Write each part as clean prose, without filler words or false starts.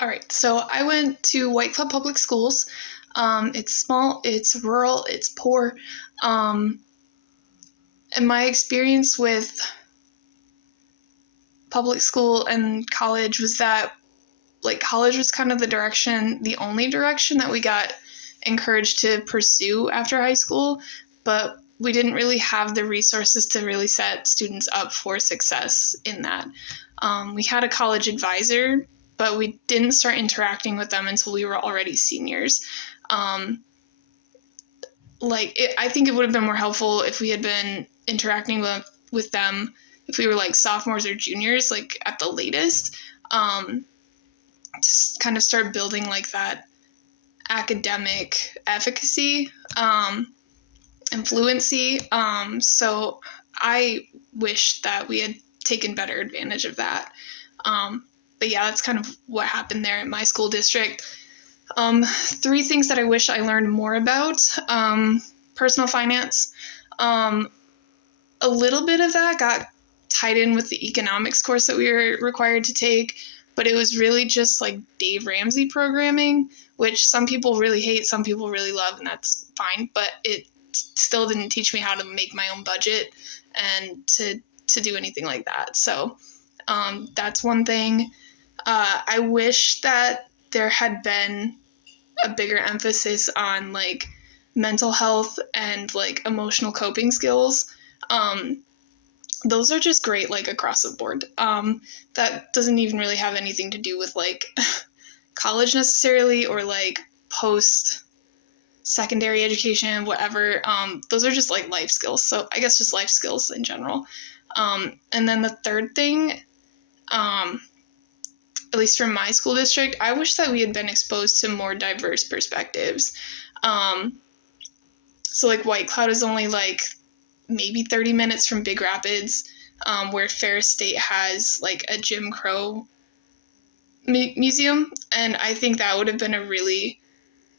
All right, so I went to White Club Public Schools. It's small, it's rural, it's poor. Um, and my experience with public school and college was that, like, college was kind of the only direction that we got encouraged to pursue after high school, but we didn't really have the resources to really set students up for success in that. We had a college advisor, but we didn't start interacting with them until we were already seniors. Um, I think it would have been more helpful if we had been interacting with them if we were like sophomores or juniors, like at the latest. To kind of start building like that academic efficacy and fluency. So I wish that we had taken better advantage of that. But yeah, that's kind of what happened there at my school district. Three things that I wish I learned more about. Personal finance. A little bit of that got tied in with the economics course that we were required to take, but it was really just like Dave Ramsey programming, which some people really hate, some people really love, and that's fine, but it still didn't teach me how to make my own budget and to do anything like that. So that's one thing. I wish that there had been a bigger emphasis on like mental health and like emotional coping skills. Those are just great, like across the board. That doesn't even really have anything to do with like college necessarily or like post secondary education, whatever. Those are just like life skills. So I guess just life skills in general. And then the third thing, at least from my school district, I wish that we had been exposed to more diverse perspectives. So like White Cloud is only like maybe 30 minutes from Big Rapids, where Ferris State has like a Jim Crow museum, and I think that would have been a really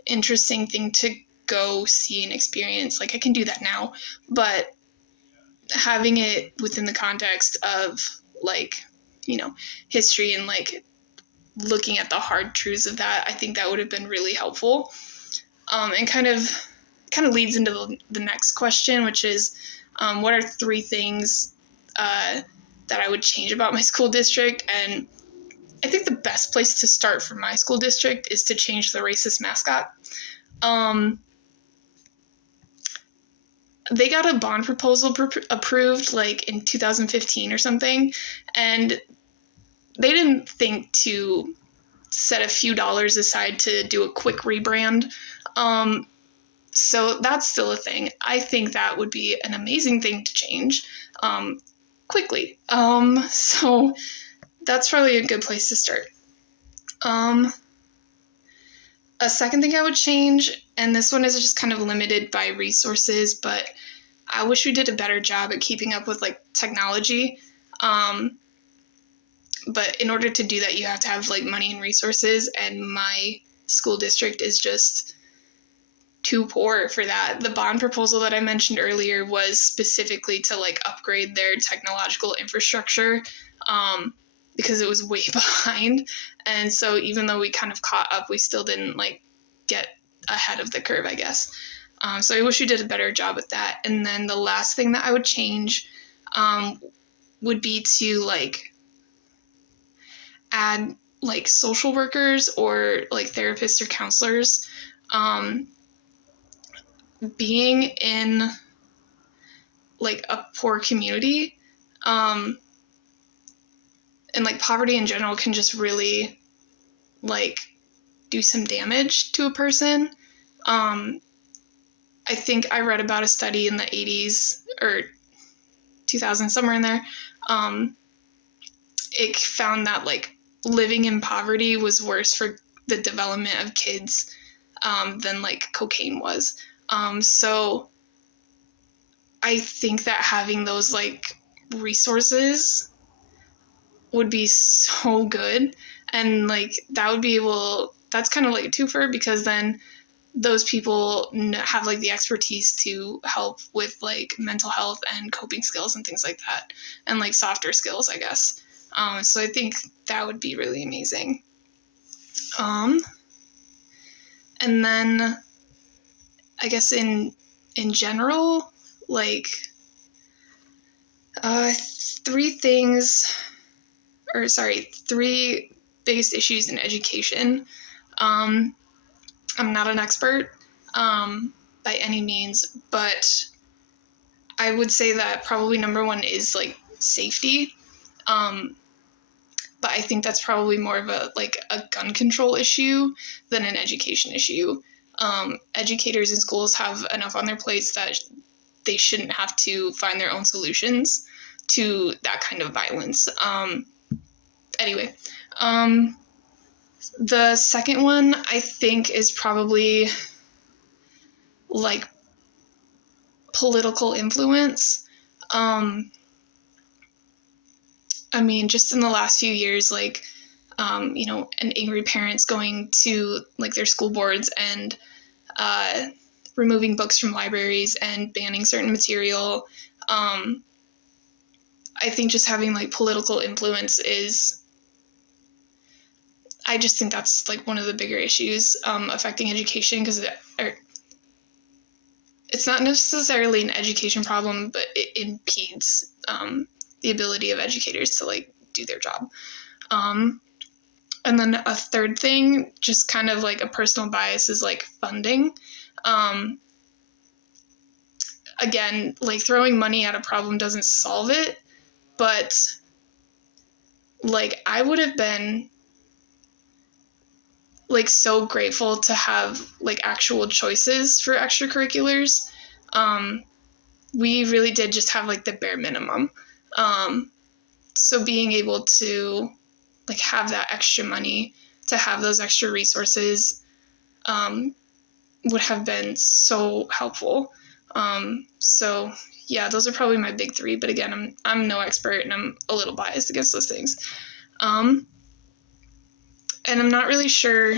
interesting thing to go see and experience. Like I can do that now, but having it within the context of like, history and like looking at the hard truths of that, I think that would have been really helpful. And kind of leads into the next question, which is, what are three things that I would change about my school district? And I think the best place to start for my school district is to change the racist mascot. They got a bond proposal approved like in 2015 or something, and they didn't think to set a few dollars aside to do a quick rebrand. So that's still a thing. I think that would be an amazing thing to change quickly. So that's probably a good place to start. A second thing I would change, and this one is just kind of limited by resources, but I wish we did a better job at keeping up with like technology. But in order to do that, you have to have like money and resources, and my school district is just too poor for that. The bond proposal that I mentioned earlier was specifically to like upgrade their technological infrastructure, because it was way behind. And so even though we kind of caught up, we still didn't like get ahead of the curve, I guess. So I wish we did a better job with that. And then the last thing that I would change would be to like add like social workers or like therapists or counselors. Being in like a poor community, and like poverty in general can just really like do some damage to a person. I think I read about a study in the 80s or 2000s, somewhere in there. It found that like living in poverty was worse for the development of kids than like cocaine was. So I think that having those like resources would be so good, and like that's kind of like a twofer, because then those people have like the expertise to help with like mental health and coping skills and things like that, and like softer skills, I guess. So I think that would be really amazing. And then I guess in general, like, three biggest issues in education. I'm not an expert by any means, but I would say that probably number one is like safety. But I think that's probably more of a gun control issue than an education issue. Educators in schools have enough on their plates that they shouldn't have to find their own solutions to that kind of violence. Anyway, the second one I think is probably like political influence. I mean, just in the last few years, like, and angry parents going to like their school boards and removing books from libraries and banning certain material. I think just having like political influence I just think that's like one of the bigger issues affecting education, because it's not necessarily an education problem, but it impedes the ability of educators to like do their job. And then a third thing, just kind of like a personal bias, is like funding. Again, like throwing money at a problem doesn't solve it, but like I would have been like so grateful to have like actual choices for extracurriculars. We really did just have like the bare minimum. So being able to like have that extra money, to have those extra resources, would have been so helpful. So yeah, those are probably my big three. But again, I'm no expert and I'm a little biased against those things. And I'm not really sure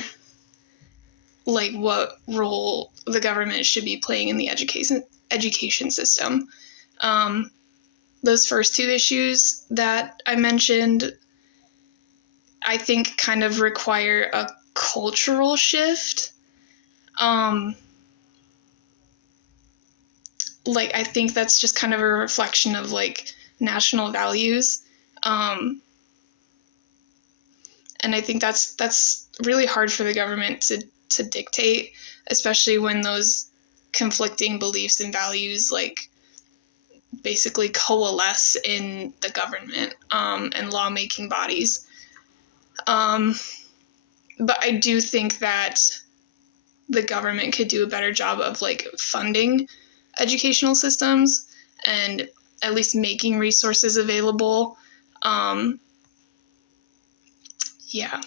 like what role the government should be playing in the education system. Those first two issues that I mentioned, I think kind of require a cultural shift. Like I think that's just kind of a reflection of like national values. And I think that's really hard for the government to dictate, especially when those conflicting beliefs and values like basically coalesce in the government and lawmaking bodies. But I do think that the government could do a better job of like funding educational systems and at least making resources available. Yeah.